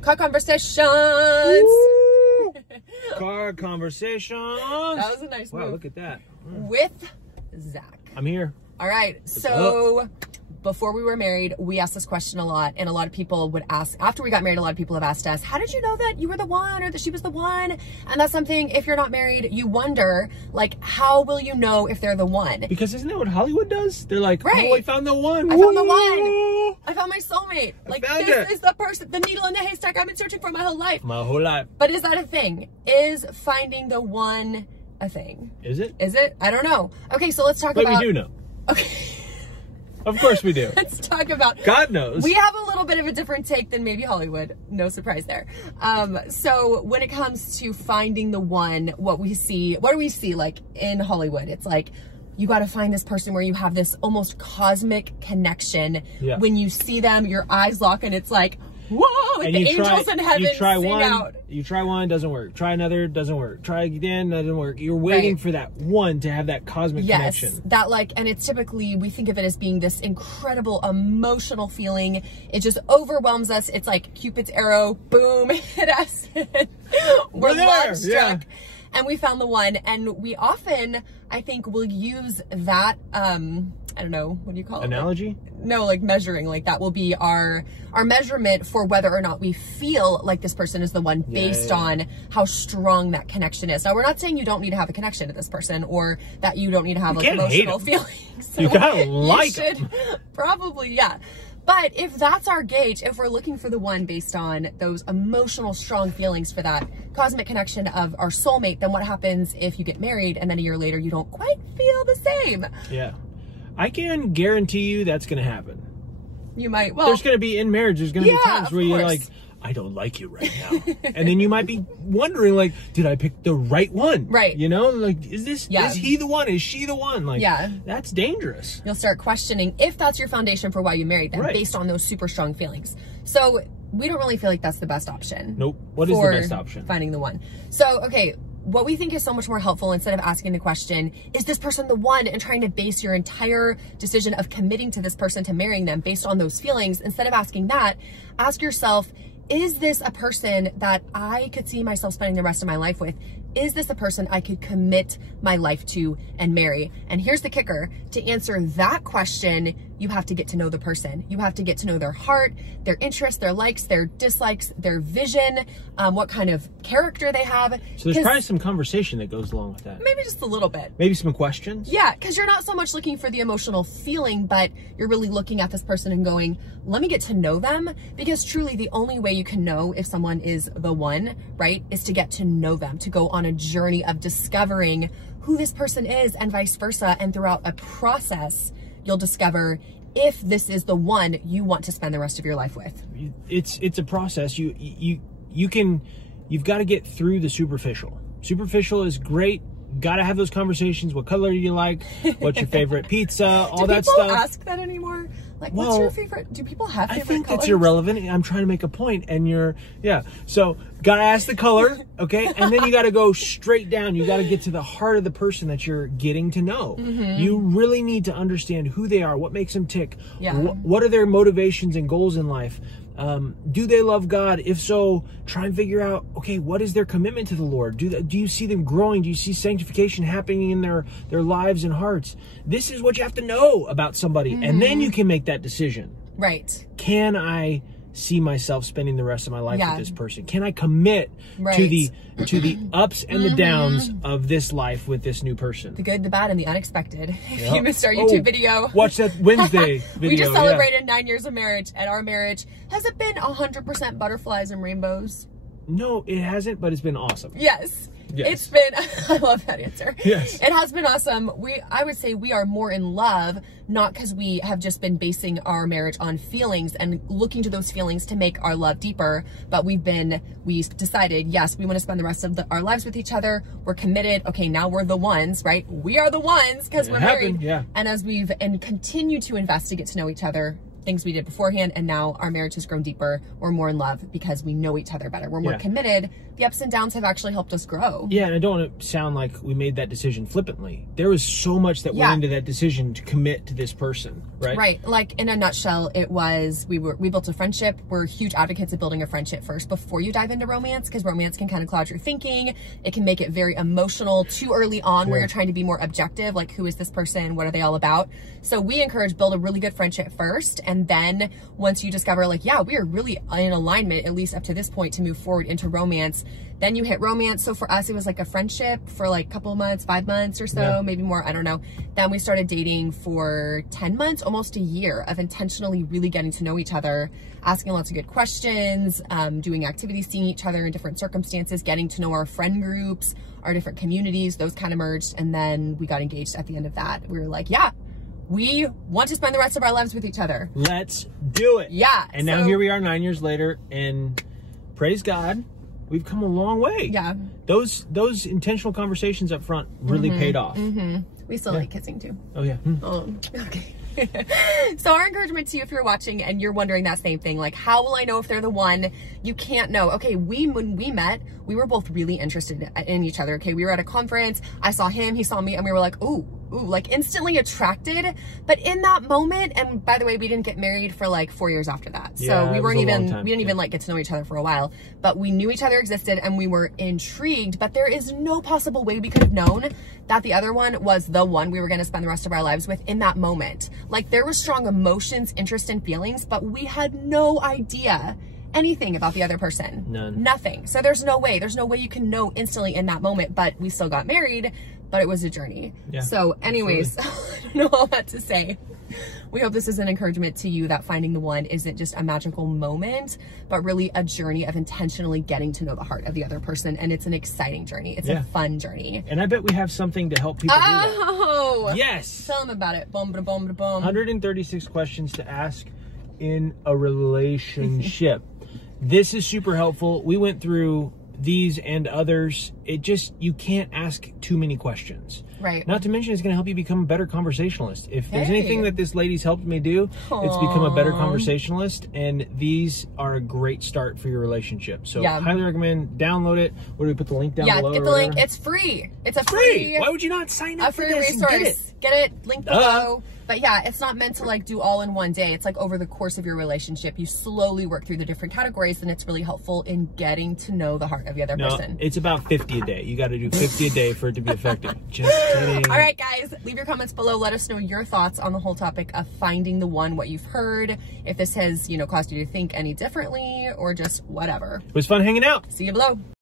Car conversations. Car conversations. That was a nice move. Wow, look at that. With Zach. I'm here. All right. So before we were married, we asked this question a lot, and a lot of people would ask, after we got married, a lot of people have asked us, how did you know that you were the one or that she was the one? And that's something, if you're not married, you wonder, like, how will you know if they're the one? Because isn't that what Hollywood does? They're like, right. Oh, I found the one. I found the one. I found my soulmate. Like, this is the person, the needle in the haystack I've been searching for my whole life. My whole life. But is that a thing? Is finding the one a thing? Is it? Is it? I don't know. Okay, so let's talk about... But we do know. Okay. Of course we do. Let's talk about... God knows. We have a little bit of a different take than maybe Hollywood. No surprise there. So when it comes to finding the one, what do we see like in Hollywood? It's like, you got to find this person where you have this almost cosmic connection. Yeah. When you see them, your eyes lock and it's like, whoa, like the angels in heaven sing out. You try one, doesn't work. Try another, doesn't work. Try again, doesn't work. You're waiting for that one to have that cosmic connection. That like, and it's typically, we think of it as being this incredible emotional feeling. It just overwhelms us. It's like Cupid's arrow, boom, hit us. We're love struck. Yeah. And we found the one. And we often, I think, will use that, I don't know, what do you call it? Analogy? No, like measuring, like that will be our measurement for whether or not we feel like this person is the one based on how strong that connection is. Now, we're not saying you don't need to have a connection to this person or that you don't need to have like emotional feelings. So you gotta like them. Probably, yeah. But if that's our gauge, if we're looking for the one based on those emotional, strong feelings for that cosmic connection of our soulmate, then what happens if you get married and then a year later you don't quite feel the same? Yeah. I can guarantee you that's going to happen. You might. Well, there's going to be in marriage. There's going to be times where you're like, I don't like you right now. And then you might be wondering, like, did I pick the right one? Right. You know, like, is he the one? Is she the one? Like, that's dangerous. You'll start questioning if that's your foundation for why you married them based on those super strong feelings. So we don't really feel like that's the best option. Nope. What is the best option? Finding the one. So, okay. What we think is so much more helpful, instead of asking the question, is this person the one, and trying to base your entire decision of committing to this person, to marrying them based on those feelings, instead of asking that, ask yourself, is this a person that I could see myself spending the rest of my life with? Is this a person I could commit my life to and marry? And here's the kicker. To answer that question, you have to get to know the person. You have to get to know their heart, their interests, their likes, their dislikes, their vision, what kind of character they have. So there's probably some conversation that goes along with that. Maybe just a little bit. Maybe some questions. Yeah, because you're not so much looking for the emotional feeling, but you're really looking at this person and going, let me get to know them. Because truly the only way you can know if someone is the one, right, is to get to know them, to go on a journey of discovering who this person is and vice versa. And throughout a process, you'll discover if this is the one you want to spend the rest of your life with. It's a process. You've got to get through the superficial. Superficial is great. Got to have those conversations. What color do you like? What's your favorite pizza? All that stuff. Do people ask that anymore? Like, what's your favorite? Do people have favorite colors? I think it's irrelevant. I'm trying to make a point, and so gotta ask the color, okay? And then you gotta go straight down. You gotta get to the heart of the person that you're getting to know. You really need to understand who they are, what makes them tick, what are their motivations and goals in life. Do they love God? If so, try and figure out, okay, what is their commitment to the Lord? Do you see them growing? Do you see sanctification happening in their lives and hearts? This is what you have to know about somebody, and then you can make that decision. Right. Can I see myself spending the rest of my life with this person? Can I commit to the ups and the downs of this life with this new person? The good, the bad, and the unexpected. If you missed our YouTube video, watch that Wednesday video. We just celebrated 9 years of marriage, and our marriage, has it been 100% butterflies and rainbows? No, it hasn't, but it's been awesome. Yes. It's been, I love that answer. Yes. It has been awesome. I would say we are more in love, not because we have just been basing our marriage on feelings and looking to those feelings to make our love deeper, but we decided, yes, we want to spend the rest of our lives with each other. We're committed. Okay, now we're the ones, right? We are the ones because we're married. Yeah. And as continue to invest to get to know each other, things we did beforehand, and now our marriage has grown deeper. We're more in love because we know each other better. We're more committed. The ups and downs have actually helped us grow. Yeah, and I don't want to sound like we made that decision flippantly. There was so much that went into that decision to commit to this person, right? Right. Like, in a nutshell, it was, we built a friendship. We're huge advocates of building a friendship first before you dive into romance, because romance can kind of cloud your thinking. It can make it very emotional too early on, where you're trying to be more objective, like, who is this person? What are they all about? So we encourage build a really good friendship first, and then once you discover, like, yeah, we are really in alignment, at least up to this point, to move forward into romance, then you hit romance. So for us, it was like a friendship for like a couple of months, 5 months or so, maybe more, I don't know. Then we started dating for 10 months, almost a year of intentionally really getting to know each other, asking lots of good questions, doing activities, seeing each other in different circumstances, getting to know our friend groups, our different communities, those kind of merged. And then we got engaged at the end of that. We were like, yeah, we want to spend the rest of our lives with each other. Let's do it. Yeah. And now here we are 9 years later, and praise God, we've come a long way. Yeah. Those intentional conversations up front really paid off. We still like kissing too. Oh, yeah. Okay. So our encouragement to you, if you're watching and you're wondering that same thing, like, how will I know if they're the one? You can't know. Okay, when we met, we were both really interested in each other. Okay, we were at a conference. I saw him, he saw me, and we were like, ooh, like instantly attracted. But in that moment, and by the way, we didn't get married for like 4 years after that. So we didn't even like get to know each other for a while, but we knew each other existed and we were intrigued. But there is no possible way we could have known that the other one was the one we were going to spend the rest of our lives with in that moment. Like, there were strong emotions, interest, and feelings, but we had no idea anything about the other person. None. Nothing. So there's no way you can know instantly in that moment. But we still got married, but it was a journey. Yeah, so anyways, I don't know all that to say. We hope this is an encouragement to you that finding the one isn't just a magical moment, but really a journey of intentionally getting to know the heart of the other person. And it's an exciting journey. It's a fun journey. And I bet we have something to help people do that. Yes. Tell them about it. Boom, boom, boom, boom. 136 questions to ask in a relationship. This is super helpful. We went through these and others. You can't ask too many questions. Right. Not to mention, it's going to help you become a better conversationalist. If there's anything that this lady's helped me do, it's become a better conversationalist. And these are a great start for your relationship. So highly recommend, download it. Where do we put the link down below? Get the link. It's free. It's a free. Why would you not sign up for free this resource? Get it. Link below. But yeah, it's not meant to like do all in one day. It's like over the course of your relationship, you slowly work through the different categories, and it's really helpful in getting to know the heart of the other person. It's about 50 a day. You got to do 50 a day for it to be effective. Just kidding. All right, guys, leave your comments below. Let us know your thoughts on the whole topic of finding the one, what you've heard, if this has, caused you to think any differently, or just whatever. It was fun hanging out. See you below.